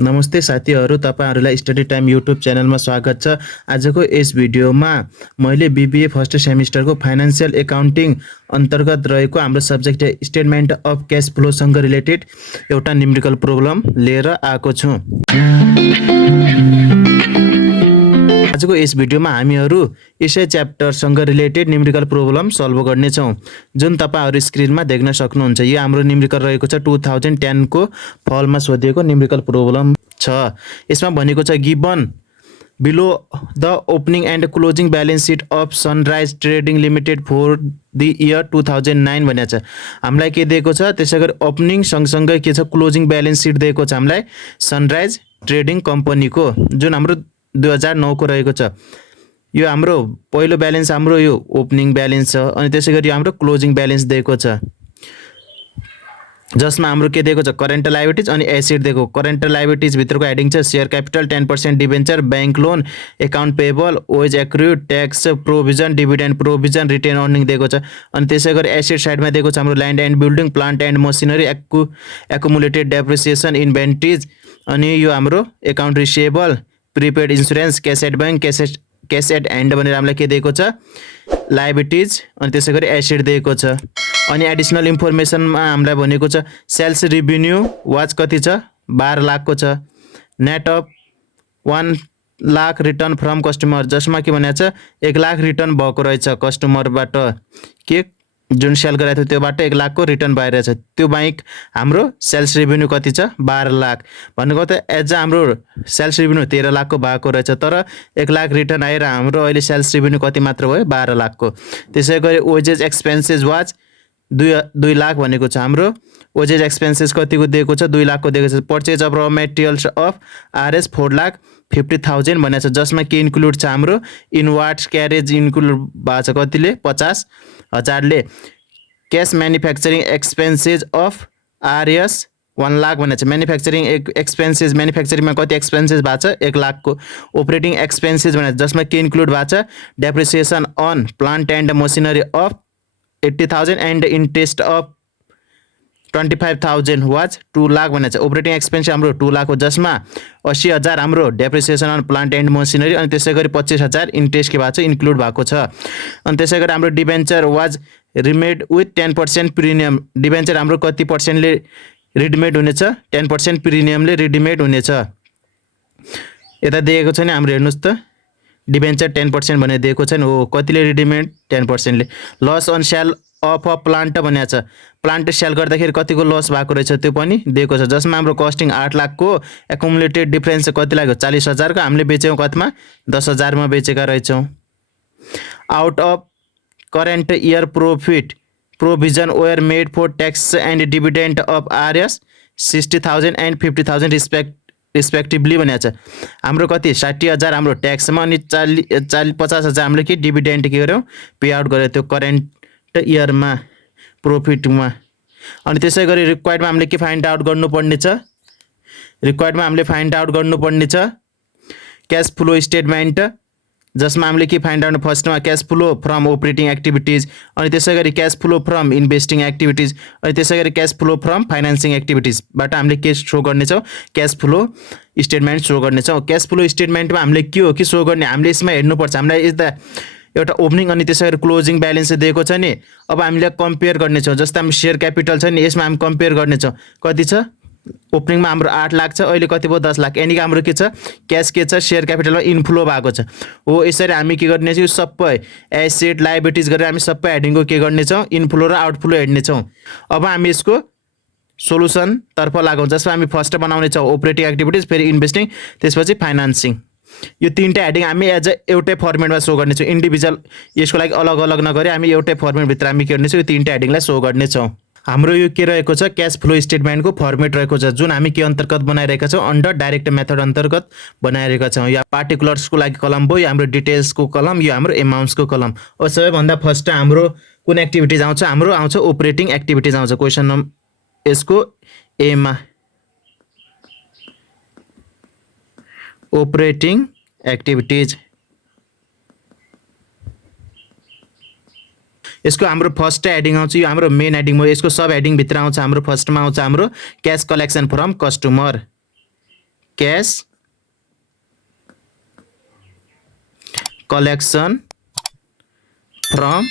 नमस्ते साथीहरु, तपाईहरुलाई स्टडी टाइम युट्युब च्यानलमा स्वागत छ। आजको यस भिडियोमा मैले बीबीए फर्स्ट सेमिस्टरको फाइनान्शियल एकाउन्टिङ अन्तर्गत रहेको हाम्रो subject statement of cash flow सँग रिलेटेड एउटा न्युमेरिकल प्रोब्लम लिएर आएको छु। आजको यस भिडियोमा हामीहरु यसै च्याप्टर सँग रिलेटेड न्युमेरिकल प्रोब्लम सल्भ गर्ने छौं, जुन तपाईहरु स्क्रिनमा देख्न सक्नुहुन्छ। यो हाम्रो न्युमेरिकल रहेको छ 2010 को फलमा सोधिएको न्युमेरिकल प्रोब्लम छ। यसमा भनेको छ given below the opening and closing balance sheet of Sunrise Trading Limited for the year 2009 भनेको छ। हामीलाई के दिएको छ, त्यसैगरी ओपनिङ सँगसँगै के छ, क्लोजिङ ब्यालेन्स सिट दिएको छ हामीलाई सनराइज ट्रेडिङ कम्पनीको, जुन हाम्रो 2009 को रहेको छ। यो हाम्रो पहिलो ब्यालेन्स हाम्रो यो ओपनिङ ब्यालेन्स छ, अनि त्यसैगरी यो हाम्रो क्लोजिङ ब्यालेन्स दिएको छ, जसमा हाम्रो के दिएको छ, करेन्ट लायबिलिटीज अनि एसेट दिएको। करेन्ट लायबिलिटीज भित्रको हेडिङ छ share capital, 10% debenture, bank loan, account payable, wage accrued, tax provision, dividend provision, retained earning दिएको छ। अनि त्यसैगरी एसेट साइडमा दिएको छ हाम्रो land and building, plant and machinery, accumulated depreciation, inventories, अनि यो हाम्रो account receivable, prepaid insurance, cash at bank, cash at hand भनेर हामीलाई के दिएको छ, लायबिलिटीज, अनि त्यसैगरी एसेट दिएको छ। अनि एडिसनल इन्फर्मेसनमा हामीलाई भनेको छ सेल्स रेभिन्यू वाज कति छ, 12 लाख को छ। Net of 1 lakh return from customer, जसमा के भनेको छ 1 लाख रिटर्न भएको रहेछ कस्टमरबाट, के जुन सेल गरेको थियो त्योबाट 1 लाख को रिटर्न भइरहेछ। त्यो बाहेक हाम्रो सेल्स रेभिन्यू कति छ, 12 लाख भनेको त एज हाम्रो सेल्स रेभिन्यू 13 लाख को भएको रहेछ, तर 1 लाख रिटर्न आएर हाम्रो अहिले सेल्स रेभिन्यू कति मात्र भयो, 12 लाख को। त्यसैगरी वेजेस एक्सपेन्सेस वाज 2 लाख भनेको छ। हाम्रो वेजेस एक्सपेन्सेस कतिको दिएको छ, 2 लाख को दिएको छ। पर्चेज अफ र मेटेरियल्स अफ आरएस 4,50,000 भनेको छ, जसमा के इन्क्लुड छ हाम्रो इनवार्ड क्यारेज इन्क्लुड भएको छ, कतिले 50,000 ले। Cash manufacturing expenses of RS 1 lakh भनेको छ। म्यानुफ्याक्चरिङ एक्सपेन्सेस, म्यानुफ्याक्चरिङमा कति एक्सपेन्सेस भएको छ, 1 लाख को। अपरेटिङ एक्सपेन्सेस भनेको छ, जसमा के इन्क्लुड भएको छ, depreciation on plant and machinery of 80,000 and interest of 25,000 was 2 lakh भनेको छ। अपरेटिङ एक्सपेन्स हाम्रो 2 लाख हो, जसमा 80,000 हाम्रो depreciation on plant and machinery, अनि त्यसैगरी 25,000 इन्ट्रेस्ट के भएको छ, इन्क्लुड भएको छ। अनि त्यसैगरी हाम्रो debenture was remade with 10% premium. Debenture हाम्रो कति पर्सेन्टले रिडिमेड हुनेछ, 10% प्रिमियमले रिडिमेड हुनेछ। यता दिएको छ नि हाम्रो, हेर्नुहोस् त, डिबेन्चर 10% भनेर दिएको छ नि, हो कतिले रिडिमेड, 10% ले। Loss on sale of a plant भनेको छ, प्लान्ट सेल गर्दाखेरि कतिको लस भएको रहेछ त्यो पनि दिएको छ, जसमा हाम्रो कस्टिङ 8 लाख को, एकुमुलेटेड डिफरेन्स कति लाग्यो, 40,000 को, हामीले बेच्यौँ कतिमा, 10,000 मा बेचेका रहेछौँ। Out of current year profit provision were made for tax and dividend of RS 60,000 and 50,000 respectively भनेको छ। हाम्रो कति 60,000 हाम्रो ट्याक्समा, अनि 50,000 हामीले के डिभिडेन्ड के गर्यौँ, पे आउट गर्यो त्यो करेन्ट इयरमा प्रॉफिटमा। अनि त्यसैगरी रिक्वायर्डमा हामीले के फाइन्ड आउट गर्नुपर्ने छ, रिक्वायर्डमा हामीले फाइन्ड आउट गर्नुपर्ने छ क्याश फ्लो स्टेटमेन्ट, जसमा हामीले के फाइन्ड आउट, फर्स्टमा cash flow from operating activities, अनि त्यसैगरी cash flow from investing activities, अनि त्यसैगरी क्याश फ्लो फ्रम फाइनान्सिङ एक्टिभिटिजबाट हामीले के सो गर्नेछौँ, क्याश फ्लो स्टेटमेन्ट सो गर्नेछौँ। क्याश फ्लो स्टेटमेन्टमा हामीले के हो कि सो गर्ने, हामीले यसमा हेर्नुपर्छ। हामीलाई यता एउटा ओपनिङ अनि त्यसैगरी क्लोजिङ ब्यालेन्स दिएको छ नि, अब हामीले कम्पेयर गर्नेछौँ। जस्तै हामी शेयर क्यापिटल छ नि, यसमा हामी कम्पेयर गर्नेछौँ, कति छ, ओपनिङमा हाम्रो 8 लाख छ, अहिले कति भयो, 10 लाख, यानि कि हाम्रो के छ, क्यास के छ, शेयर क्यापिटलमा इन्फ्लो भएको छ। हो यसरी हामी के गर्नेछौँ, सबै एसेट लायबिलिटीज गरेर हामी सबै हेडिङको के गर्नेछौँ, इन्फ्लो र आउटफ्लो हेर्नेछौँ। अब हामी यसको सोलुसन तर्फ लागौँ, जसमा हामी फर्स्ट बनाउने छौँ अपरेटिङ एक्टिभिटिज, फेरि इन्भेस्टिङ, त्यसपछि फाइनान्सिङ। यो तीनटा हेडिङ हामी एज एउटै फर्मेटमा सो गर्नेछौँ, इन्डिभिजुअल यसको लागि अलग अलग नगरी हामी एउटै फर्मेटभित्र हामी के गर्नेछौँ, यो तीनटा हेडिङलाई सो गर्नेछौँ। हाम्रो यो के रहेको छ, क्याश फ्लो स्टेटमेन्टको फर्मेट रहेको छ, जुन हामी के अन्तर्गत बनाइरहेका छौँ, अन्डर डाइरेक्ट मेथड अन्तर्गत बनाइरहेका छौँ। या पार्टिकुलर्सको लागि कलम भयो, यो हाम्रो डिटेल्सको कलम, यो हाम्रो एमाउन्ट्सको कलम। अब सबैभन्दा फर्स्ट हाम्रो कुन एक्टिभिटिज आउँछ, हाम्रो आउँछ अपरेटिङ एक्टिभिटिज आउँछ। क्वेसन नम्बर यसको एमा अपरेटिङ एक्टिभिटिज, यसको हाम्रो फर्स्ट हेडिङ आउँछ, यो हाम्रो मेन हेडिङ हो। यसको सब हेडिङ भित्र आउँछ हाम्रो फर्स्टमा आउँछ हाम्रो cash collection from customer, cash collection from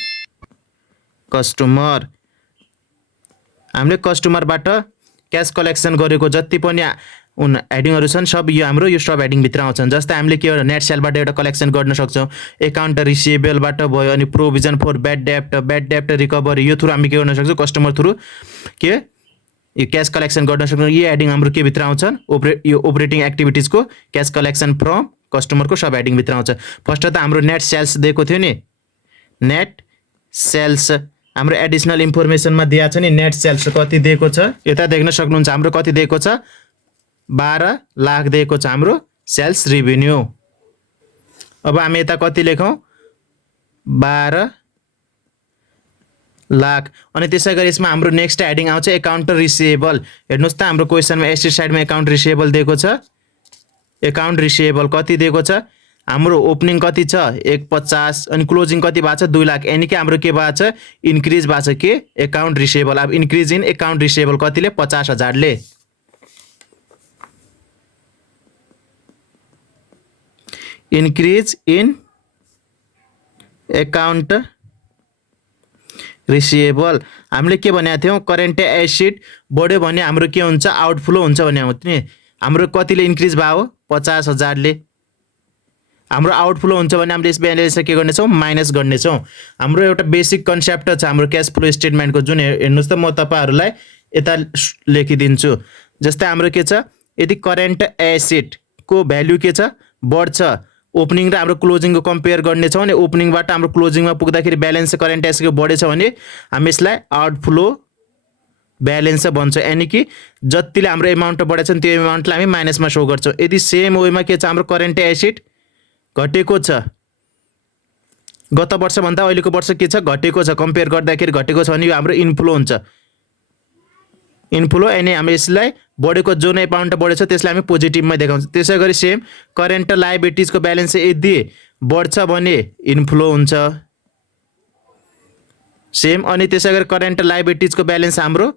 customer. हामीले कस्टमरबाट क्यास कलेक्सन गरेको जति पनि हेडिङहरू छन् सब यो हाम्रो यो सब हेडिङभित्र आउँछन्। जस्तै हामीले के हो नेट सेलबाट एउटा कलेक्सन गर्न सक्छौँ, एकाउन्ट रिसिभेबलबाट भयो, अनि प्रोभिजन फर ब्याड डेप्ट रिकभरी यो थ्रु हामी के गर्न सक्छौँ कस्टमर थ्रु के यो क्यास कलेक्सन गर्न सक्छौँ। यो हेडिङ हाम्रो के भित्र आउँछन् यो अपरेटिङ एक्टिभिटिजको क्यास कलेक्सन फ्रम कस्टमरको सब हेडिङभित्र आउँछ। फर्स्ट त हाम्रो नेट सेल्स दिएको थियो नि, नेट सेल्स हाम्रो एडिसनल इन्फर्मेसनमा दिएको छ नि, नेट सेल्स कति दिएको छ यता देख्न सक्नुहुन्छ। हाम्रो कति दिएको छ 12 लाख दिएको छ हाम्रो सेल्स रेभिन्यू। अब हामी यता कति लेखौँ 12 लाख। अनि त्यसै गरी यसमा हाम्रो नेक्स्ट हेडिङ आउँछ एकाउन्ट रिसिभेबल। हेर्नुहोस् त हाम्रो क्वेसनमा एसेट साइडमा एकाउन्ट रिसिभेबल दिएको छ। एकाउन्ट रिसिभेबल कति दिएको छ, हाम्रो ओपनिङ कति छ 150 अनि क्लोजिङ कति भएको छ 2 लाख, यानी कि हाम्रो के भएको छ इन्क्रिज भएको छ के एकाउन्ट रिसिभेबल। अब इन्क्रिज इन एकाउन्ट रिसिभेबल कतिले 50,000 ले। इन्क्रिज इन एकाउन्ट रिसिभेबल हामीले के भनेको थियौँ करेन्ट एसेट बढ्यो भने हाम्रो के हुन्छ आउटफ्लो हुन्छ भने हो नि। हाम्रो कतिले इन्क्रिज भयो 50,000 ले। हाम्रो आउटफ्लो हुन्छ भने हामीले यस ब्यालेन्स के गर्नेछौँ माइनस गर्नेछौँ। हाम्रो एउटा बेसिक कन्सेप्ट छ हाम्रो क्यास फ्लो स्टेटमेन्टको, जुन हेर्नुहोस् त म तपाईहरुलाई यता लेखिदिन्छु। जस्तै हाम्रो के छ यदि करेन्ट एसेटको भ्यालु के छ बढ्छ, ओपनिङ र हाम्रो क्लोजिङको कम्पेयर गर्नेछौँ अनि ओपनिङबाट हाम्रो क्लोजिङमा पुग्दाखेरि ब्यालेन्स करेन्ट एसेटको बढेछ भने हामी यसलाई आउटफ्लो ब्यालेन्स भन्छ। यानी कि जतिले हाम्रो एमाउन्ट बढेछ त्यो एमाउन्टलाई हामी माइनसमा शो गर्छौँ। यदि सेम वेमा के छ हाम्रो करेन्ट एसेट घटेको छ, गत वर्षभन्दा अहिलेको वर्ष के छ घटेको छ, कम्पेयर गर्दाखेरि घटेको छ भने यो हाम्रो इन्फ्लो हुन्छ। इन्फ्लो यानी हामी यसलाई बढेको जुन एमाउन्ट बढेछ त्यसलाई हामी पोजिटिभमा देखाउँछौँ। त्यसै गरी सेम करेन्ट लायबिलिटिजको ब्यालेन्स यदि बढ्छ भने इन्फ्लो हुन्छ सेम। अनि त्यसै गरी करेन्ट लायबिलिटिजको ब्यालेन्स हाम्रो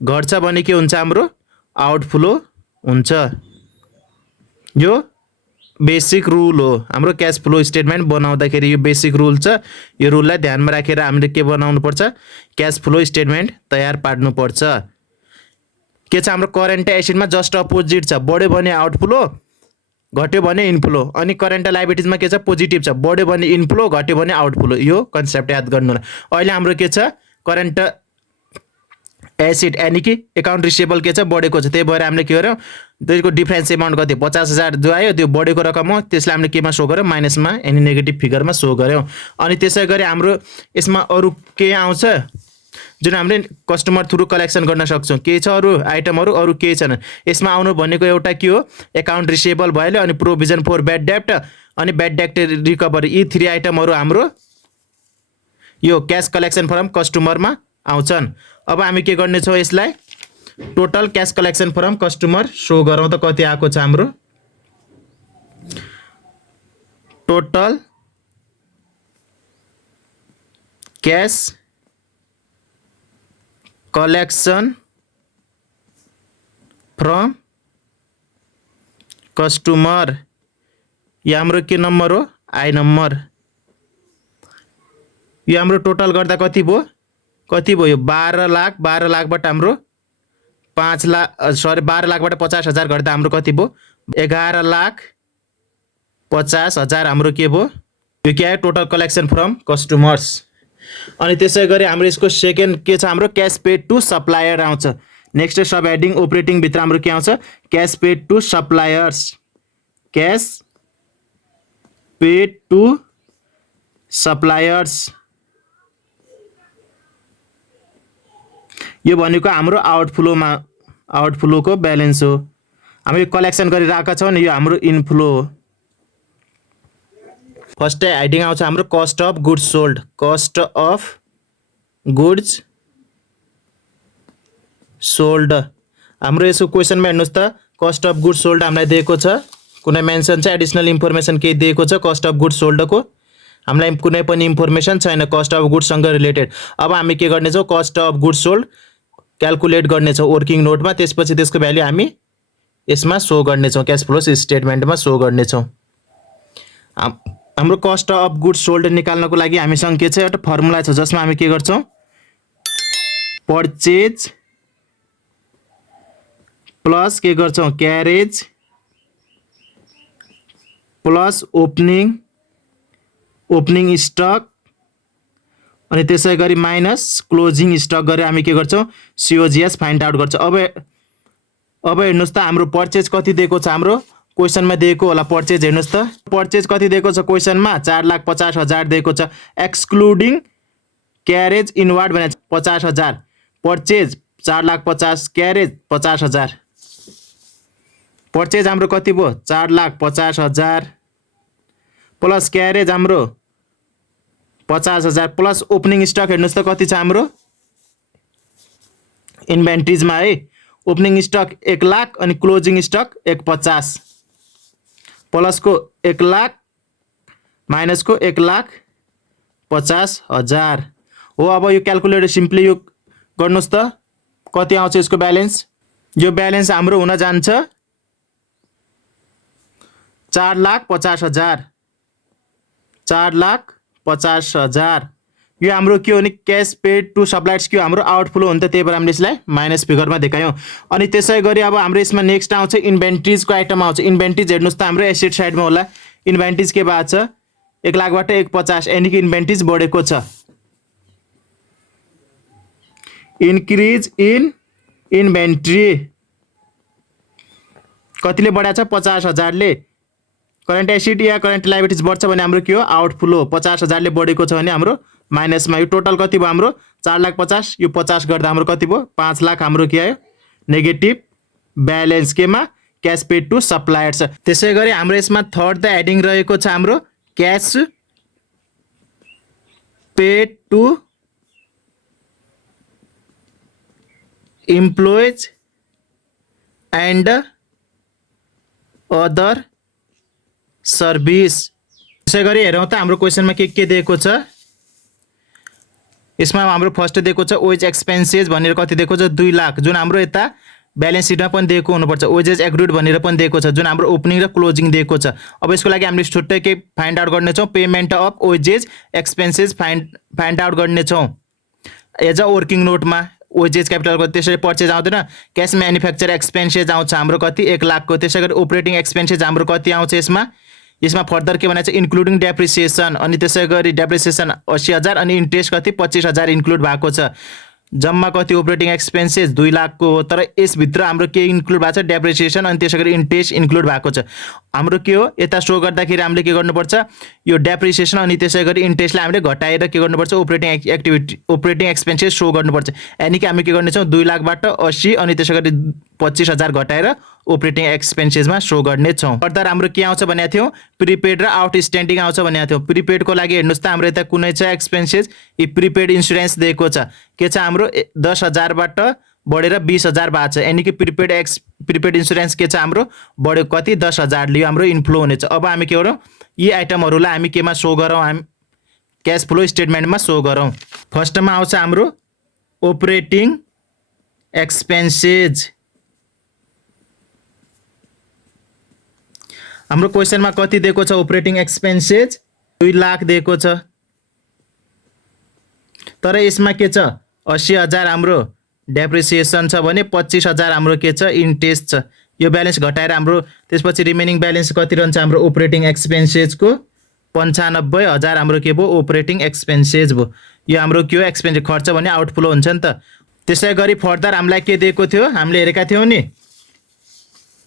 घट्छ भने के हुन्छ हाम्रो आउटफ्लो हुन्छ। यो बेसिक रुल हो हाम्रो क्यास फ्लो स्टेटमेन्ट बनाउँदाखेरि, यो बेसिक रुल छ। यो रुललाई ध्यानमा राखेर हामीले के बनाउनु पर्छ क्यास फ्लो स्टेटमेन्ट तयार पार्नु पर्छ। के छ हाम्रो करेन्ट एसेटमा जस्ट अपोजिट छ, बढ्यो भने आउटफ्लो घट्यो भने इन्फ्लो। अनि करेन्ट लायबिलिटिजमा के छ पोजिटिभ छ, बढ्यो भने इन्फ्लो घट्यो भने आउटफ्लो। यो कन्सेप्ट याद गर्नु होला। अहिले हाम्रो के छ करेन्ट एसेट यानी कि एकाउन्ट रिसिभेबल के छ बढेको छ, त्यही भएर हामीले के गर्यौँ त्यसको डिफरेन्स एमाउन्ट कति 50,000 जो आयो त्यो बढेको रकम हो, त्यसलाई हामीले केमा शो गर्यौँ माइनसमा यानी नेगेटिभ फिगरमा शो गर्यौँ। अनि त्यसै गरी हाम्रो यसमा अरू के आउँछ जुन हामीले कस्टमर थ्रु कलेक्सन गर्न सक्छौँ। के छ अरू आइटमहरू अरू केही छैन यसमा आउनु भनेको एउटा के हो एकाउन्ट रिसिभेबल भइहाल्यो, अनि प्रोभिजन फर ब्याड डेप्ट अनि ब्याड डेप्ट रिकभरी। यी 3 आइटमहरू हाम्रो यो क्यास कलेक्सन फ्रम कस्टमरमा आउँछन्। अब हामी के गर्नेछौँ यसलाई total cash collection from customer show गरौँ त कति आएको छ हाम्रो total cash collection from customer. यो हाम्रो के नम्बर हो आई नम्बर। यो हाम्रो टोटल गर्दा कति भयो 12 लाख। 12 लाखबाट हाम्रो 12 लाखबाट 50,000 गर्दा हाम्रो कति भयो 11,50,000 हाम्रो के भयो यो के आयो टोटल कलेक्सन फ्रम कस्टमर्स। अनि त्यसै गरी हाम्रो यसको सेकेन्ड के छ हाम्रो क्यास पेड टु सप्लायर आउँछ। नेक्स्ट सब हेडिङ अपरेटिङ भित्र हाम्रो के आउँछ cash paid to suppliers. Cash paid to suppliers यो भनेको हाम्रो आउटफ्लोको ब्यालेन्स हो। हामी कलेक्सन गरिरहेका छौँ नि यो हाम्रो इन्फ्लो हो। फर्स्ट हेडिङ आउँछ हाम्रो cost of goods sold. Cost of goods sold हाम्रो यसको क्वेसनमा हेर्नुहोस् त कस्ट अफ गुड्स सोल्ड हामीलाई दिएको छ, कुनै मेन्सन छ एडिसनल इन्फर्मेसन केही दिएको छ कस्ट अफ गुड्स सोल्डको हामीलाई कुनै पनि इन्फर्मेसन छैन कस्ट अफ गुड्ससँग रिलेटेड। अब हामी के गर्नेछौँ cost of goods sold calculate गर्नेछौँ वर्किङ नोटमा, त्यसपछि त्यसको भ्यालु हामी यसमा सो गर्नेछौँ, क्यास फ्लो स्टेटमेन्टमा सो गर्नेछौँ। हाम्रो कस्ट अफ गुड्स सोल्ड निकाल्नको लागि हामीसँग के छ, एउटा फर्मुला छ जसमा हामी के गर्छौँ, पर्चेज प्लस के गर्छौँ, क्यारेज प्लस ओपनिङ स्टक अनि त्यसै गरी माइनस क्लोजिङ स्टक गरेर हामी के गर्छौँ, सिओजिएस फाइन्ड आउट गर्छौँ। अब हेर्नुहोस् त हाम्रो पर्चेज कति दिएको छ, हाम्रो क्वेसनमा दिएको होला पर्चेज। हेर्नुहोस् त पर्चेज कति दिएको छ क्वेसनमा, 4,50,000 दिएको छ, एक्सक्लुडिङ क्यारेज इनवार्ड भने 50,000, पर्चेज 4,50,000, क्यारेज 50,000। पर्चेज हाम्रो कति भयो, 4,50,000 प्लस क्यारेज हाम्रो 50,000 प्लस ओपनिङ स्टक हेर्नुहोस् त कति छ हाम्रो इन्भेन्ट्रिजमा है, ओपनिङ स्टक 1,00,000 अनि क्लोजिङ स्टक 150, प्लसको 1,00,000 माइनसको 1,50,000 हो। अब यो क्यालकुलेटर सिम्पली यो गर्नुहोस् त कति आउँछ यसको ब्यालेन्स। यो ब्यालेन्स हाम्रो हुन जान्छ 4,50,000, 4,50,000। यो हाम्रो के हो नि, क्यास पेड टु सप्लायर्स के हाम्रो आउटफ्लो हो नि त, त्यही भएर हामीले यसलाई माइनस फिगरमा देखायौँ। अनि त्यसै गरी अब हाम्रो यसमा नेक्स्ट आउँछ इन्भेन्ट्रिजको आइटम आउँछ। इन्भेन्ट्रिज हेर्नुहोस् त हाम्रो एसेट साइडमा होला, इन्भेन्ट्रिज के भएको छ, 1,00,000 बाट 150, यानि कि इन्भेन्ट्रिज बढेको छ। इन्क्रिज इन इन्भेन्ट्री कतिले बढाएको छ, 50,000 ले। करेन्ट एसेट या करेन्ट लायबिलिटीज बढ्छ भने हाम्रो के हो, आउटफ्लो 50,000 ले बढेको छ भने हाम्रो माइनसमा। यो टोटल कति भयो हाम्रो 4,50,000, यो 50 गर्दा हाम्रो कति भयो, 5,00,000 हाम्रो के आयो, नेगेटिभ ब्यालेन्स केमा, क्यास पेड टु सप्लायर्स। त्यसै गरी हाम्रो यसमा थर्ड द हेडिङ रहेको छ हाम्रो cash paid to employees and other service. त्यसै गरी हेरौँ त हाम्रो क्वेसनमा के दिएको छ। यसमा हाम्रो फर्स्ट दिएको छ वेज एक्सपेन्सेस भनेर कति दिएको छ, 2,00,000, जुन हाम्रो यता ब्यालेन्स सिटमा पनि दिएको हुनुपर्छ। वेजेस एक्रुड भनेर पनि दिएको छ, जुन हाम्रो ओपनिङ र क्लोजिङ दिएको छ। अब यसको लागि हामीले छुट्टै के फाइन्ड आउट गर्नेछौँ, payment of wages expenses find out गर्नेछौँ एज अ वर्किङ नोटमा। वेजेस क्यापिटलको त्यसरी पर्चेज आउँदैन, क्यास म्यानुफ्याक्चर एक्सपेन्सेस आउँछ हाम्रो कति, 1,00,000 को। त्यसै गरी अपरेटिङ एक्सपेन्सेस हाम्रो कति आउँछ यसमा फर्दर के भनेको छ, इन्क्लुडिङ डेप्रिसिएसन, अनि त्यसै गरी डेप्रिसिएसन 80,000 अनि इन्ट्रेस्ट कति 25,000 इन्क्लुड भएको छ। जम्मा कति अपरेटिङ एक्सपेन्सेस 2,00,000 को हो, तर यसभित्र हाम्रो के इन्क्लुड भएको छ, डेप्रिसिएसन अनि त्यसै गरी इन्ट्रेस्ट इन्क्लुड भएको छ। हाम्रो के हो, यता शो गर्दाखेरि हामीले के गर्नुपर्छ, यो डेप्रिसिएसन अनि त्यसै गरी इन्ट्रेस्टलाई हामीले घटाएर के गर्नुपर्छ, अपरेटिङ एक्सपेन्सेस शो गर्नुपर्छ। यानि कि हामी के गर्नेछौँ, 2,00,000 बाट 80 अनि त्यसै गरी 25,000 घटाएर अपरेटिङ एक्सपेन्सेसमा शो गर्नेछौँ। फर्दर हाम्रो के आउँछ भनेको थियौँ, प्रिपेड र आउटस्ट्यान्डिङ आउँछ भनेको थियौँ। प्रिपेडको लागि हेर्नुहोस् त हाम्रो यता कुनै छ एक्सपेन्सेस, यो प्रिपेड इन्सुरेन्स दिएको छ, के छ हाम्रो 10,000 बाट बढेर 20,000 भएको छ। यानि कि प्रिपेड इन्सुरेन्स के छ हाम्रो बढ्यो कति, 10,000 ले हाम्रो इन्फ्लो हुनेछ। अब हामी के गरौँ, यी आइटमहरूलाई हामी केमा शो गरौँ, हामी क्यास फ्लो स्टेटमेन्टमा शो गरौँ। फर्स्टमा आउँछ हाम्रो अपरेटिङ एक्सपेन्सेस। हाम्रो क्वेसनमा कति दिएको छ, अपरेटिङ एक्सपेन्सेस 2,00,000 दिएको छ, तर यसमा के छ, 80,000 हाम्रो डेप्रिसिएसन छ भने 25,000 हाम्रो के छ, इन्ट्रेस्ट छ। यो ब्यालेन्स घटाएर हाम्रो त्यसपछि रिमेनिङ ब्यालेन्स कति रहन्छ हाम्रो अपरेटिङ एक्सपेन्सेसको, 95,000 हाम्रो के भयो, अपरेटिङ एक्सपेन्सेस भयो। यो हाम्रो के हो, एक्सपेन्सेस खर्च भने आउटफ्लो हुन्छ नि त। त्यसै गरी फर्दर हामीलाई के दिएको थियो, हामीले हेरेका थियौँ नि,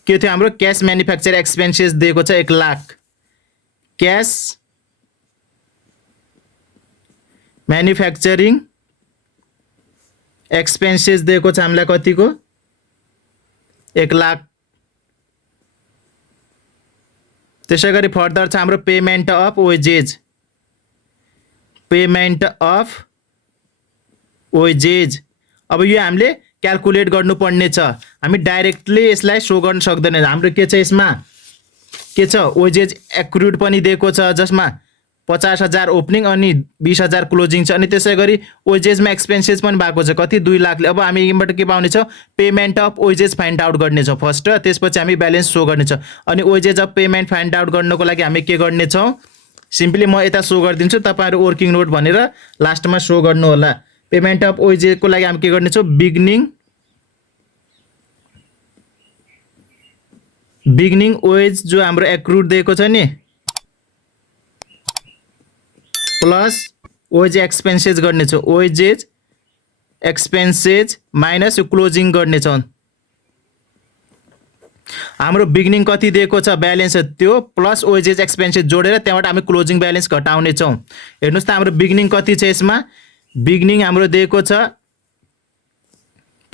के थियो हाम्रो क्यास म्यानुफ्याक्चर एक्सपेन्सेस दिएको छ 1,00,000, क्यास म्यानुफ्याक्चरिङ एक्सपेन्सेस दिएको छ हामीलाई कतिको, 1,00,000। त्यसै गरी फर्दर छ हाम्रो payment of wages, payment of wages. अब यो हामीले क्यालकुलेट गर्नुपर्ने छ, हामी डाइरेक्टली यसलाई शो गर्न सक्दैन। हाम्रो के छ, यसमा के छ, वेजेज एक्रुड पनि दिएको छ जसमा 50,000 ओपनिङ अनि 20,000 क्लोजिङ छ। अनि त्यसै गरी वेजेसमा एक्सपेन्सेस पनि भएको छ कति 2 लाखले। अब हामी यहाँबाट के पाउनेछौँ payment of wages find out गर्नेछौँ फर्स्ट, त्यसपछि हामी ब्यालेन्स सो गर्नेछौँ। अनि wages of payment find out गर्नको लागि हामी के गर्नेछौँ सिम्पली म यता सो गरिदिन्छु, तपाईँहरू वर्किङ नोट भनेर लास्टमा सो गर्नु होला। पेमेन्ट अफ वेजेसको लागि हामी के गर्नेछौँ बिगिनिङ वेज जो हाम्रो एक्रुड दिएको छ नि प्लस वेज एक्सपेन्सेस गर्नेछौँ, वेजेस एक्सपेन्सेस माइनस यो क्लोजिङ गर्नेछौँ। हाम्रो बिगिनिङ कति दिएको छ ब्यालेन्स त्यो प्लस वेजेस एक्सपेन्सेस जोडेर त्यहाँबाट हामी क्लोजिङ ब्यालेन्स घटाउनेछौँ। हेर्नुहोस् त हाम्रो बिगिनिङ कति छ यसमा बिगिनिङ हाम्रो दिएको छ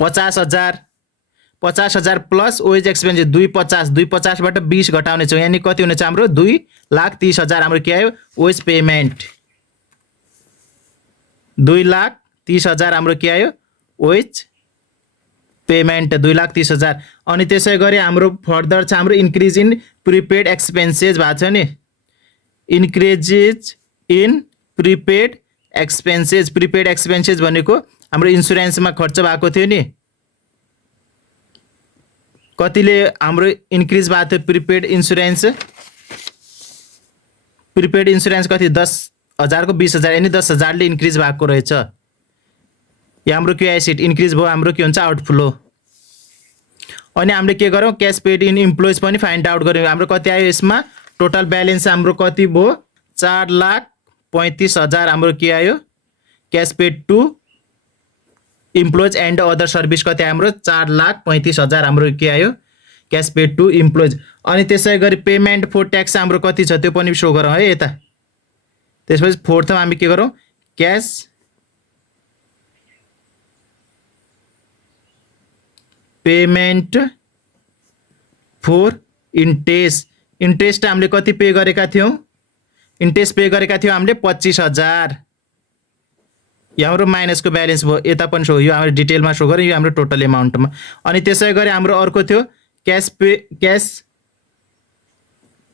50,000 प्लस वेज एक्सपेन्सेस 250 बाट 20 घटाउनेछौँ, यानी कति हुनेछ हाम्रो 2,30,000 हाम्रो के आयो वेज पेमेन्ट। 2,30,000 हाम्रो के आयो वेज पेमेन्ट 2,30,000। अनि त्यसै गरी हाम्रो फर्दर छ हाम्रो इन्क्रिज इन प्रिपेड एक्सपेन्सेस भएको छ नि, इन्क्रिजेज इन प्रिपेड एक्सपेन्सेस भनेको हाम्रो इन्सुरेन्समा खर्च भएको थियो नि, कतिले हाम्रो इन्क्रिज भएको थियो प्रिपेड इन्सुरेन्स कति 10,000 को 20,000 यानी 10,000ले इन्क्रिज भएको रहेछ। यो हाम्रो क्यू एसिड इन्क्रिज भयो हाम्रो के हुन्छ आउटफ्लो। अनि हामीले के गरौँ क्यास पेड इन इम्प्लोइज पनि फाइन्ड आउट गऱ्यौँ। हाम्रो कति आयो यसमा टोटल ब्यालेन्स हाम्रो कति भयो 4,35,000 हाम्रो के आयो cash paid to employees and other service कति आयो हाम्रो 4,35,000 हाम्रो के आयो क्यास पेड टु इम्प्लोइज। अनि त्यसै गरी पेमेन्ट फर ट्याक्स हाम्रो कति छ त्यो पनि सो गरौँ है यता। त्यसपछि फोर्थमा हामी के गरौँ क्यास पेमेन्ट फर इन्ट्रेस्ट हामीले कति पे गरेका थियौँ हामीले 25,000। यो हाम्रो माइनसको ब्यालेन्स भयो यता पनि सो यो हाम्रो डिटेलमा सो गऱ्यो यो हाम्रो टोटल एमाउन्टमा। अनि त्यसै गरी हाम्रो अर्को थियो क्यास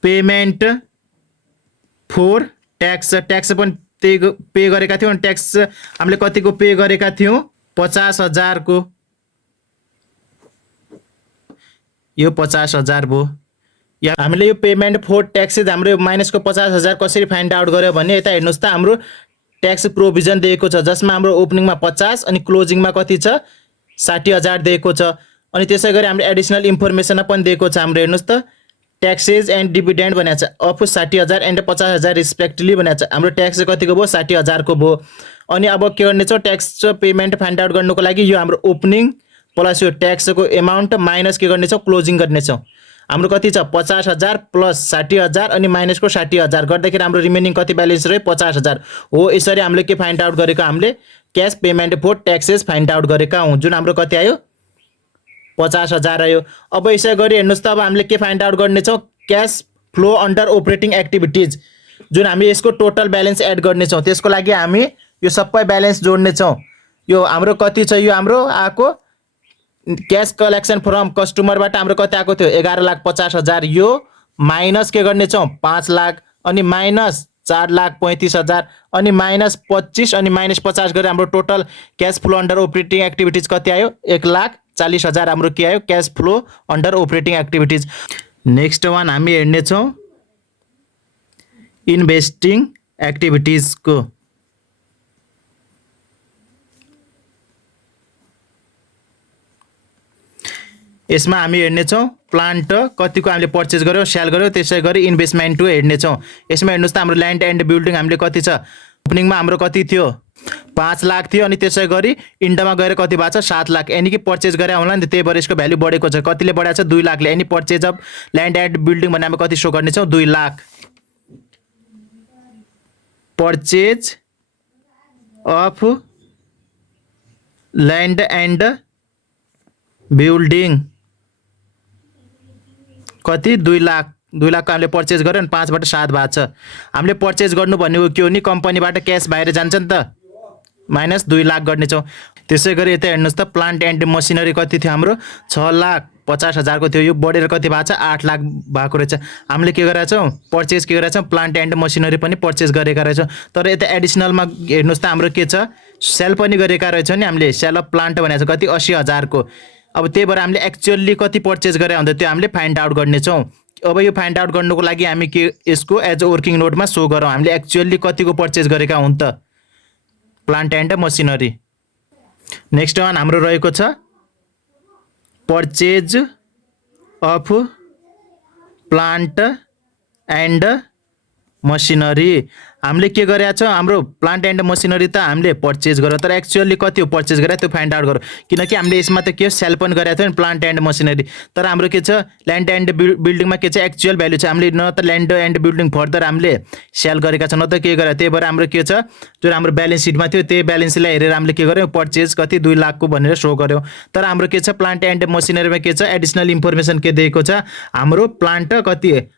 पेमेन्ट फोर ट्याक्स पनि त्यही पे गरेका थियौँ। ट्याक्स हामीले कतिको पे गरेका थियौँ 50,000 को, यो 50,000 भयो। या हामीले यो पेमेन्ट फोर ट्याक्सेस हाम्रो माइनसको 50,000 कसरी फाइन्ड आउट गर्यो भने यता हेर्नुहोस् त हाम्रो ट्याक्स प्रोभिजन दिएको छ जसमा हाम्रो ओपनिङमा 50 अनि क्लोजिङमा कति छ 60,000 दिएको छ। अनि त्यसै गरी हामीले एडिसनल इन्फर्मेसन पनि दिएको छ हाम्रो हेर्नुहोस् त ट्याक्सेस एन्ड डिभिडेन्ड भनेको छ अफ 60,000 एन्ड 50,000 रिस्पेक्टिभली भनेको छ। हाम्रो ट्याक्स कतिको भयो 60,000 को भयो। अनि अब के गर्नेछौँ ट्याक्स पेमेन्ट फाइन्ड आउट गर्नुको लागि यो हाम्रो ओपनिङ प्लस यो ट्याक्सको एमाउन्ट माइनस के गर्नेछौँ क्लोजिङ गर्नेछौँ। हाम्रो कति छ 50,000 प्लस 60,000 अनि माइनसको 60,000 गर्दाखेरि हाम्रो रिमेनिङ कति ब्यालेन्स रह्यो 50,000 हो। यसरी हामीले के फाइन्ड आउट गरेको हामीले cash payment four taxes find out गरेका हौँ जुन हाम्रो कति आयो 50,000 आयो। अब यसै गरी हेर्नुहोस् त अब हामीले के फाइन्ड आउट गर्नेछौँ cash flow under operating activities जुन हामी यसको टोटल ब्यालेन्स एड गर्नेछौँ त्यसको लागि हामी यो सबै ब्यालेन्स जोड्नेछौँ। यो हाम्रो कति छ यो हाम्रो आएको क्यास कलेक्सन फ्रम कस्टमरबाट हाम्रो कति आएको थियो 11,50,000 यो माइनस के गर्नेछौँ 5 लाख अनि माइनस 4,35,000 अनि माइनस 25 अनि माइनस 50 गरेर हाम्रो total cash flow under operating activities कति आयो 1,40,000 हाम्रो के आयो cash flow under operating activities. Next one हामी हेर्नेछौँ इन्भेस्टिङ एक्टिभिटिजको। यसमा हामी हेर्नेछौँ प्लान्ट कतिको हामीले पर्चेज गर्यो सेल गर्यो त्यसै गरी इन्भेस्टमेन्ट हेर्नेछौँ। यसमा हेर्नुहोस् त हाम्रो ल्यान्ड एन्ड बिल्डिङ हामीले कति छ ओपनिङमा हाम्रो कति थियो 5 लाख थियो अनि त्यसै गरी इन्डमा गएर कति भएको छ 7 लाख यानी कि पर्चेज गरे होला नि त्यही भएर यसको भ्यालु बढेको छ। कतिले बढाएको छ 2 लाखले यानी purchase of land and building भने हामी कति सो गर्नेछौँ 2 lakh. Purchase of land and building कति 2 लाख हामीले पर्चेज गर्यो अनि 5 बाट 7 भएको छ। हामीले पर्चेज गर्नु भनेको के हो नि कम्पनीबाट क्यास बाहिर जान्छ नि त माइनस 2 लाख गर्नेछौँ। त्यसै गरी यता हेर्नुहोस् त प्लान्ट एन्ड मसिनरी कति थियो हाम्रो 6,50,000 को थियो, यो बढेर कति भएको छ 8 लाख भएको रहेछ। हामीले के गरेका छौँ पर्चेज के गरेका छौँ प्लान्ट एन्ड मसिनरी पनि पर्चेज गरेका रहेछौँ। तर यता एडिसनलमा हेर्नुहोस् त हाम्रो के छ सेल पनि गरेका रहेछौँ नि हामीले, सेल अफ प्लान्ट भनेको छ कति 80,000 को। अब त्यही भएर हामीले एक्चुअली कति पर्चेज गरे भन्दा त्यो हामीले फाइन्ड आउट गर्नेछौँ। अब यो फाइन्ड आउट गर्नुको लागि हामी के यसको एज अ वर्किङ नोटमा सो गरौँ हामीले एक्चुअली कतिको पर्चेज गरेका हुन् त plant and machinery. Next one हाम्रो रहेको छ purchase of plant and machinery. हामीले के गरेका छौँ हाम्रो प्लान्ट एन्ड मसिनरी त हामीले पर्चेज गऱ्यौँ, तर एक्चुअली कति हो पर्चेज गरेर त्यो फाइन्ड आउट गरौँ। किनकि हामीले यसमा त के सेल पनि गरेका थियौँ नि प्लान्ट एन्ड मसिनरी, तर हाम्रो के छ ल्यान्ड एन्ड बिल्डिङमा के छ एक्चुअल भ्यालु छ। हामीले न त ल्यान्ड एन्ड बिल्डिङ फर्दर हामीले सेल गरेका छौँ न त के गरेर, त्यही भएर हाम्रो के छ जुन हाम्रो ब्यालेन्स सिटमा थियो त्यही ब्यालेन्सलाई हेरेर हामीले के गर्यौँ पर्चेज कति 2 लाख को भनेर सो गऱ्यौँ। तर हाम्रो के छ प्लान्ट एन्ड मसिनरीमा के छ एडिसनल इन्फर्मेसन के दिएको छ हाम्रो प्लान्ट कति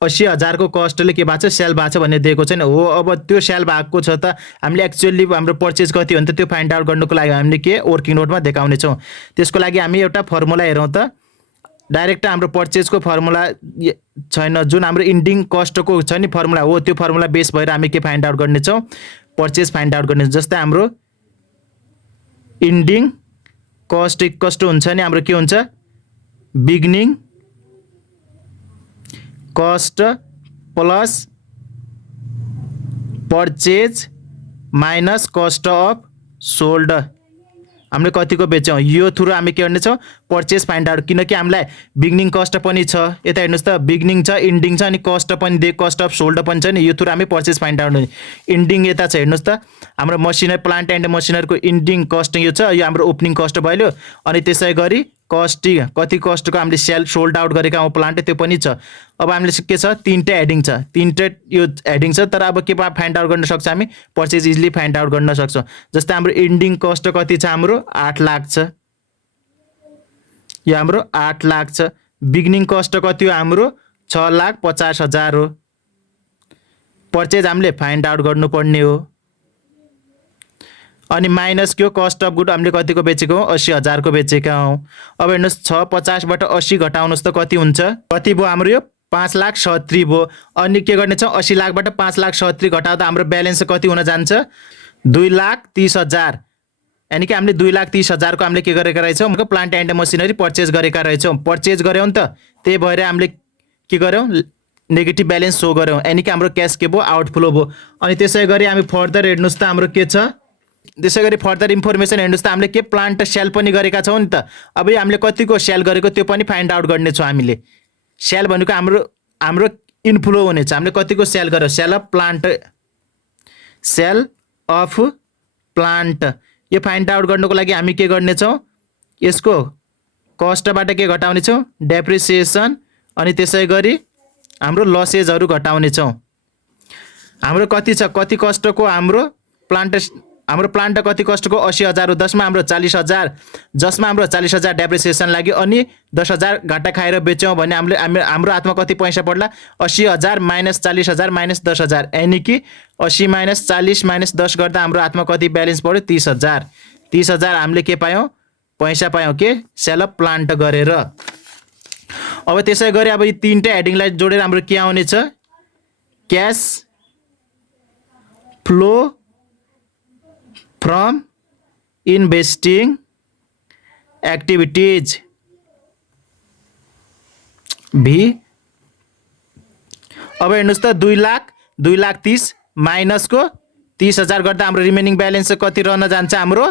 80,000 को कस्टले के भएको छ सेल भएको छ भन्ने दिएको छैन हो। अब त्यो सेल भएको छ त हामीले एक्चुअली हाम्रो पर्चेज कति हो नि त त्यो फाइन्ड आउट गर्नुको लागि हामीले के वर्किङ नोटमा देखाउने छौँ। त्यसको लागि हामी एउटा फर्मुला हेरौँ त, डाइरेक्ट हाम्रो पर्चेजको फर्मुला छैन, जुन हाम्रो इन्डिङ कस्टको छ नि फर्मुला हो त्यो फर्मुला बेस भएर हामी के फाइन्ड आउट गर्नेछौँ पर्चेज फाइन्ड आउट गर्ने। जस्तै हाम्रो इन्डिङ कस्ट इक्वल्स टु हुन्छ नि हाम्रो के हुन्छ beginning cost plus purchase minus cost of sold. हामीले कतिको बेच्यौँ यो थ्रु हामी के गर्नेछौँ पर्चेज फाइन्ड आउट। किनकि हामीलाई बिगिनिङ कस्ट पनि छ यता हेर्नुहोस् त बिगिनिङ छ इन्डिङ छ अनि कस्ट पनि दे कस्ट अफ सोल्ड पनि छ नि, यो थ्रु हामी पर्चेज फाइन्ड आउट। इन्डिङ यता छ हेर्नुहोस् त हाम्रो मसिनरी प्लान्ट एन्ड मसिनरीको इन्डिङ कस्ट यो छ, यो हाम्रो ओपनिङ कस्ट भयो। अनि त्यसै गरी कस्ट कति कस्टको हामीले सेल सोल्ड आउट गरेका हौँ प्लान्ट त्यो पनि छ। अब हामीले के छ 3टा हेडिङ छ, 3टा यो हेडिङ छ, तर अब के फाइन्ड आउट गर्न सक्छ हामी पर्चेज इजिली फाइन्ड आउट गर्न सक्छौँ। जस्तै हाम्रो इन्डिङ कस्ट कति छ हाम्रो 8 लाख छ, यो हाम्रो 8 लाख छ। बिगिनिङ कस्ट कति हो हाम्रो 6,50,000 हो। पर्चेज हामीले फाइन्ड आउट गर्नुपर्ने हो। अनि माइनस के हो कस्ट अफ गुड हामीले कतिको बेचेको हौँ 80,000 को बेचेका हौँ। अब हेर्नुहोस् 650बाट 80 घटाउनुहोस् त कति हुन्छ कति भयो हाम्रो यो 5,70,000 भयो। अनि के गर्ने छ 80 लाखबाट 5,70,000 घटाउँदा हाम्रो ब्यालेन्स कति हुन जान्छ 2,30,000। यानि कि हामीले 2,30,000 को हामीले के गरेका रहेछौँ प्लान्ट एन्ड मसिनरी पर्चेज गरेका रहेछौँ। पर्चेज गऱ्यौँ नि त त्यही भएर हामीले के गर्यौँ नेगेटिभ ब्यालेन्स सो गऱ्यौँ, यानि कि हाम्रो क्यास के भयो आउटफ्लो भयो। अनि त्यसै गरी हामी फर्दर हेर्नुहोस् त हाम्रो के छ त्यसै गरी फर्दर इन्फर्मेसन हेर्नुहोस् त हामीले के प्लान्ट सेल पनि गरेका छौँ नि त। अब यो हामीले कतिको सेल गरेको त्यो पनि फाइन्ड आउट गर्नेछौँ हामीले। सेल भनेको हाम्रो हाम्रो इन्फ्लो हुनेछ, हामीले कतिको सेल गर्यो सेल अफ प्लान्ट यो फाइन्ड आउट गर्नुको लागि हामी के गर्नेछौँ यसको कस्टबाट के घटाउनेछौँ डेप्रिसिएसन अनि त्यसै गरी हाम्रो लसेजहरू घटाउनेछौँ। हाम्रो कति छ कति कस्टको हाम्रो प्लान्ट कति कस्टको 80,000 हो, 10मा हाम्रो 40,000 जसमा हाम्रो 40,000 डेप्रिसिएसन लाग्यो अनि 10,000 घाटा खाएर बेच्यौँ भने हाम्रो हातमा कति पैसा पर्ला 80,000 माइनस 40,000 माइनस 10,000 यानि कि 80 माइनस 40 माइनस 10 गर्दा हाम्रो हातमा कति ब्यालेन्स पर्यो 30,000। 30,000 हामीले के पायौँ पैसा पायौँ के सेल अफ प्लान्ट गरेर। अब त्यसै गरी अब यी 3टा हेडिङलाई जोडेर हाम्रो के आउनेछ cash flow from investing activities भी। अब हेर्नुहोस् त 2,30,000 माइनसको 30,000 गर्दा हाम्रो रिमेनिङ ब्यालेन्स कति रहन जान्छ हाम्रो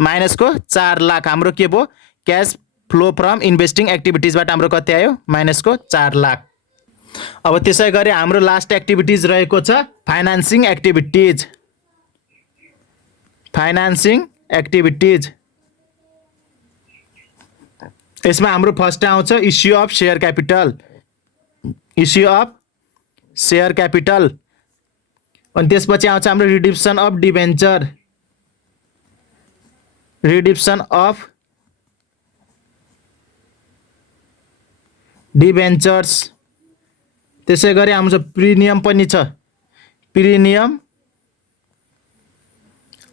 माइनसको 4 लाख। हाम्रो के भयो क्यास फ्लो फ्रम इन्भेस्टिङ एक्टिभिटीजबाट हाम्रो कति आयो माइनसको 4 लाख। अब त्यसै गरी हाम्रो लास्ट एक्टिभिटीज रहेको छ फाइनान्सिङ एक्टिभिटीज। फाइनान्सिङ एक्टिभिटीज यसमा हाम्रो फर्स्ट आउँछ issue of share capital. Issue of share capital अनि त्यसपछि आउँछ हाम्रो रिडिम्सन अफ डिबेन्चर। रिडिम्सन अफ डिबेन्चर्स त्यसै गरी आउँछ प्रिमियम पनि छ प्रिमियम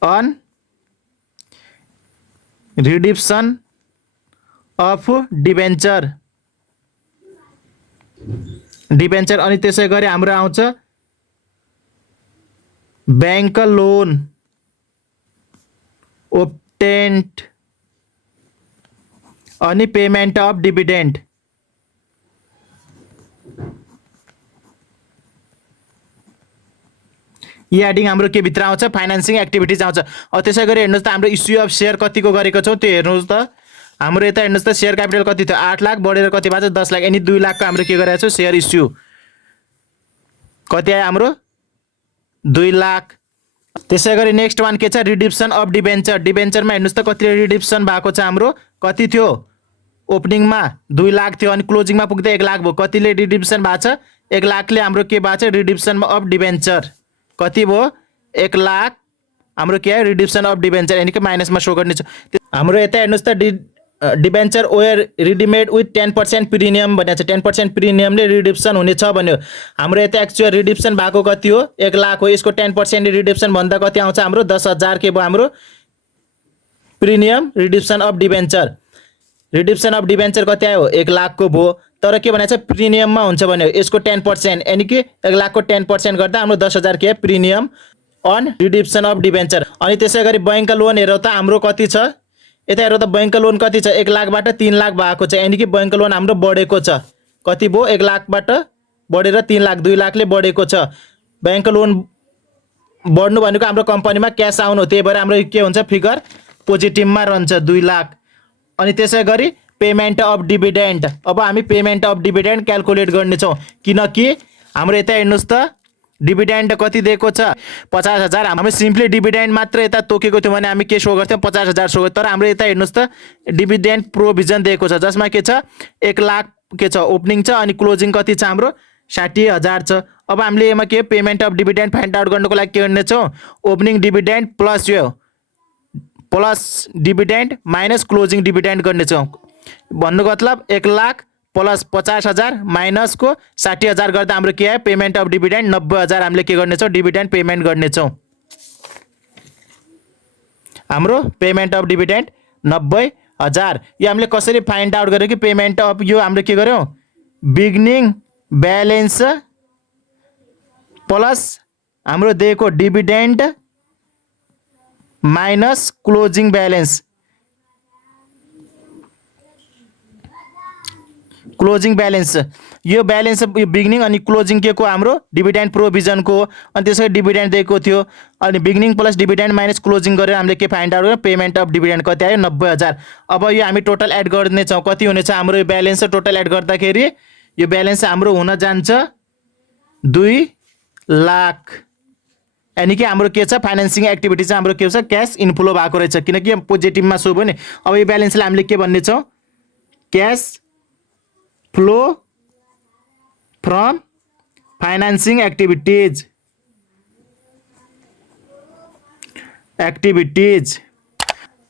अन रिडिप्सन अफ डिबेन्चर अनि त्यसै गरी हाम्रो आउँछ बैंक लोन ओब्टेन्ड अनि पेमेन्ट अफ डिभिडेन्ड। यी एडिङ हाम्रो के भित्र आउँछ फाइनान्सिङ एक्टिभिटिज आउँछ। अब त्यसै गरी हेर्नुहोस् त हाम्रो इस्यु अफ सेयर कतिको गरेको छौँ त्यो हेर्नुहोस् त। हाम्रो यता हेर्नुहोस् त सेयर क्यापिटल कति थियो 8 लाख बढेर कति भएको छ 10 लाख यानी 2 लाखको हाम्रो के गरेको छौँ सेयर इस्यु कति आयो हाम्रो 2 लाख। त्यसै गरी नेक्स्ट वान के छ रिडिप्सन अफ डिबेन्चर। डिबेन्चरमा हेर्नुहोस् त कति रिडिप्सन भएको छ हाम्रो कति थियो ओपनिङमा 2 लाख थियो अनि क्लोजिङमा पुग्दै 1 लाख भयो। कतिले रिडिप्सन भएको छ 1 लाखले हाम्रो के भएको छ रिडिप्सन अफ डिबेन्चर कति भयो 1 लाख हाम्रो के आयो रिडिप्सन अफ डिबेन्चर यानी कि माइनसमा सो गर्ने छ। हाम्रो यता हेर्नुहोस् त debenture where readymade with 10% premium भनेको छ 10% प्रिमियमले रिडिप्सन हुनेछ भन्यो। हाम्रो यता एक्चुअल रिडिप्सन भएको कति हो 1 लाख हो। यसको 10% रिडिप्सन भन्दा कति आउँछ हाम्रो 10,000 के भयो हाम्रो premium redemption of debenture. Redemption of debenture कति आयो 1 लाखको भयो तर के भनेको छ प्रिमियममा हुन्छ भन्यो यसको 10% यानी कि 1 लाखको 10% गर्दा हाम्रो 10,000 के प्रिमियम अन रिडिप्सन अफ डिबेन्चर। अनि त्यसै गरी बैंक लोन हेरौँ त हाम्रो कति छ यता हेरौँ त बैंक लोन कति छ 1 लाखबाट 3 लाख भएको छ यानी कि बैंक लोन हाम्रो बढेको छ कति भयो 1 लाखबाट बढेर 3 लाख 2 लाखले बढेको छ। बैंक लोन बढ्नु भनेको हाम्रो कम्पनीमा क्यास आउनु त्यही भएर हाम्रो के हुन्छ फिगर पोजिटिभमा रहन्छ 2 लाख। अनि त्यसै गरी पेमेन्ट अफ डिभिडेन्ड। अब हामी पेमेन्ट अफ डिभिडेन्ड क्याल्कुलेट गर्नेछौँ किनकि हाम्रो यता हेर्नुहोस् त डिभिडेन्ड कति दिएको छ 50,000। हामी सिम्पली डिभिडेन्ड मात्र यता तोकेको थियो भने हामी के सो गर्थ्यौँ 50,000 सो तर हाम्रो यता हेर्नुहोस् त डिभिडेन्ड प्रोभिजन दिएको छ जसमा के छ 1 लाख के छ ओपनिङ छ अनि क्लोजिङ कति छ हाम्रो 60,000 छ। अब हामीले यसमा के payment of dividend find out गर्नको लागि के गर्नेछौँ ओपनिङ डिभिडेन्ड प्लस यो plus dividend minus closing dividend गर्नेछौँ। भन्नुको मतलब 1 लाख प्लस 50,000 माइनस को 60,000 गर्दा हाम्रो के आयो पेमेन्ट अफ डिभिडेन्ड 90,000 हामीले के गर्नेछौँ डिभिडेन्ड पेमेन्ट गर्नेछौँ। हाम्रो पेमेन्ट अफ डिभिडेन्ड 90,000। यो हामीले कसरी फाइन्ड आउट गर्यो कि पेमेन्ट अफ यो हामीले के गर्यौँ बिगिनिङ ब्यालेन्स प्लस हाम्रो दिएको dividend minus closing balance closing balance यो ब्यालेन्स यो बिगिनिङ अनि क्लोजिङ के को हाम्रो डिभिडेन्ड प्रोभिजनको अनि त्यसै डिभिडेन्ड दिएको थियो अनि beginning plus dividend minus closing गरेर हामीले के फाइन्ड आउट गर्यो पेमेन्ट अफ डिभिडेन्ड कति आयो 90,000। अब यो हामी टोटल एड गर्नेछौँ कति हुनेछ हाम्रो यो ब्यालेन्स टोटल एड गर्दाखेरि यो ब्यालेन्स हाम्रो हुन जान्छ 2 लाख यानी कि हाम्रो के छ फाइनान्सिङ एक्टिभिटी चाहिँ हाम्रो के छ क्यास इनफ्लो भएको रहेछ किनकि पोजिटिभमा सो भयो नि। अब यो ब्यालेन्सलाई हामीले के भन्ने छौँ cash flow from financing activities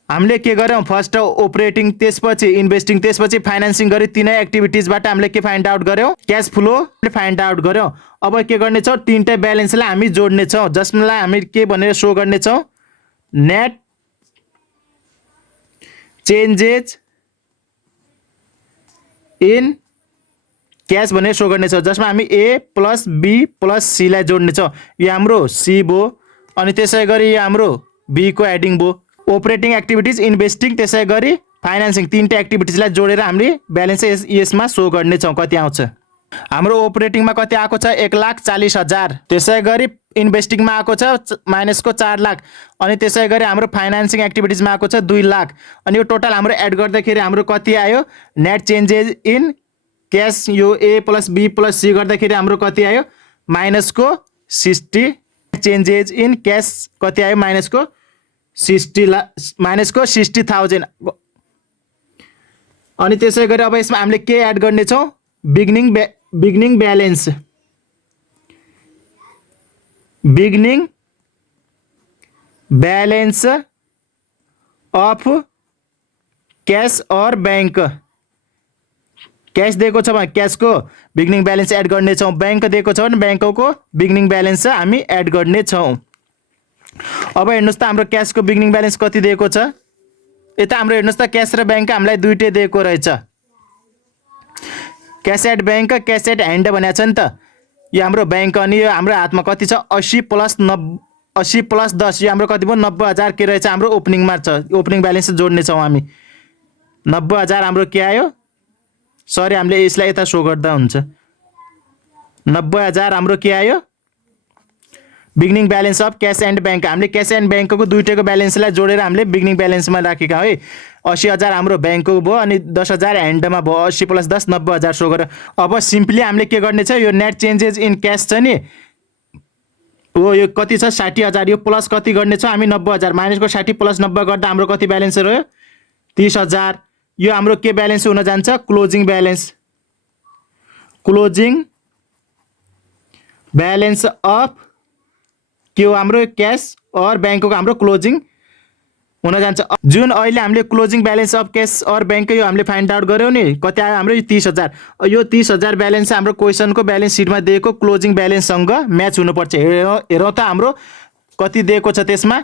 हामीले के गर्यौँ फर्स्ट अपरेटिङ त्यसपछि इन्भेस्टिङ त्यसपछि फाइनान्सिङ गरी तीनै एक्टिभिटिजबाट हामीले के फाइन्ड आउट गर्यौँ क्यास फ्लो फाइन्ड आउट गर्यौँ। अब के गर्नेछौँ तीनटै ब्यालेन्सलाई हामी जोड्नेछौँ जसलाई हामी के भनेर सो गर्नेछौँ नेट चेन्जेस इन क्यास भनेर सो गर्नेछौँ जसमा हामी ए प्लस बी प्लस सीलाई जोड्नेछौँ यो हाम्रो सी भयो अनि त्यसै गरी यो हाम्रो बी को एडिङ भयो। अपरेटिङ एक्टिभिटिज इन्भेस्टिङ त्यसै गरी फाइनान्सिङ तीनटै एक्टिभिटिजलाई जोडेर हामीले ब्यालेन्स यसमा सो गर्नेछौँ कति आउँछ। हाम्रो अपरेटिङमा कति आएको छ 1,40,000 त्यसै गरी इन्भेस्टिङमा आएको छ माइनसको 4 लाख अनि त्यसै गरी हाम्रो फाइनान्सिङ एक्टिभिटिजमा आएको छ 2 लाख अनि यो टोटल हाम्रो एड गर्दाखेरि हाम्रो कति आयो नेट चेन्जेस इन क्यास यो ए प्लस बी प्लस सी गर्दाखेरि हाम्रो कति आयो माइनसको 60 चेन्जेस इन क्यास कति आयो माइनसको 60,000 अनि त्यसै गरी अब यसमा हामीले के एड गर्नेछौँ बिगिनिङ ब्यालेन्स अफ क्यास और बैंक क्यास दिएको छ भने क्यासको बिगिनिङ ब्यालेन्स एड गर्नेछौँ बैंक दिएको छ भने बैंकको बिगिनिङ ब्यालेन्स हामी एड गर्नेछौँ। अब हेर्नुहोस् त हाम्रो क्यासको बिगिनिङ ब्यालेन्स कति दिएको छ। यता हाम्रो हेर्नुहोस् त क्यास र ब्याङ्क हामीलाई दुइटै दिएको रहेछ। Cash at bank cash at hand भनेको छ नि त। यो हाम्रो ब्याङ्क अनि यो हाम्रो हातमा कति छ 80 प्लस 10 यो हाम्रो कति भयो 90,000 के रहेछ हाम्रो ओपनिङमा छ। ओपनिङ ब्यालेन्स जोड्नेछौँ हामी। 90,000 हाम्रो के आयो, सरी हामीले यसलाई यता सो गर्दा हुन्छ। 90,000 हाम्रो के आयो beginning balance of cash and bank. हामीले क्यास एन्ड ब्याङ्कको दुइटैको ब्यालेन्सलाई जोडेर हामीले बिगिनिङ ब्यालेन्समा राखेका है। 80,000 हाम्रो ब्याङ्कको भयो अनि 10,000 ह्यान्डमा भयो। 80 प्लस 10 90,000 सो गरेर अब सिम्पली हामीले के गर्ने छ, यो नेट चेन्जेस इन क्यास छ नि, हो यो कति छ 60,000। यो प्लस कति गर्ने छ हामी 90,000 माइनसको 60 प्लस 90 गर्दा हाम्रो कति ब्यालेन्स रह्यो 30,000। यो हाम्रो के ब्यालेन्स हुन जान्छ closing balance. Closing balance of के हो हाम्रो क्यास और ब्याङ्कको हाम्रो क्लोजिङ हुन जान्छ। जुन अहिले हामीले क्लोजिङ ब्यालेन्स अफ क्यास और ब्याङ्कको यो हामीले फाइन्ड आउट गऱ्यौँ नि कति आयो हाम्रो 30,000। यो 30,000 ब्यालेन्स हाम्रो क्वेसनको ब्यालेन्स सिटमा दिएको क्लोजिङ ब्यालेन्ससँग म्याच हुनुपर्छ। हेरौँ त हाम्रो कति दिएको छ त्यसमा।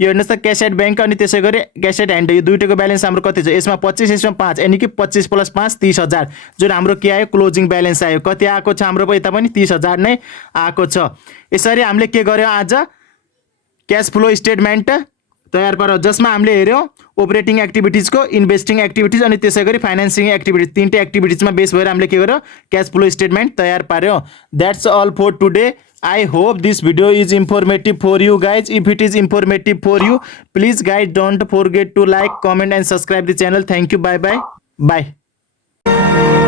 यो हेर्नुहोस् त क्यास एट ब्याङ्क अनि त्यसै गरी क्यास एट ह्यान्ड यो दुइटैको ब्यालेन्स हाम्रो कति छ, यसमा 25 यसमा 5 यानि कि 25 प्लस 5 30,000 जुन हाम्रो के आयो क्लोजिङ ब्यालेन्स आयो। कति आएको छ हाम्रो यता पनि 30,000 नै आएको छ। यसरी हामीले के गर्यौँ आज क्यास फ्लो स्टेटमेन्ट तयार पार्यौँ जसमा हामीले हेऱ्यौँ अपरेटिङ एक्टिभिटिजको, इन्भेस्टिङ एक्टिभिटिज अनि त्यसै गरी फाइनेन्सिङ एक्टिभिटिज तीनटै एक्टिभिटिजमा बेस भएर हामीले के गर्यौँ क्यास फ्लो स्टेटमेन्ट तयार पार्यौँ। That's all for today. I hope this video is informative for you guys. If it is informative for you, please guys don't forget to like, comment and subscribe the channel. Thank you. Bye bye. Bye.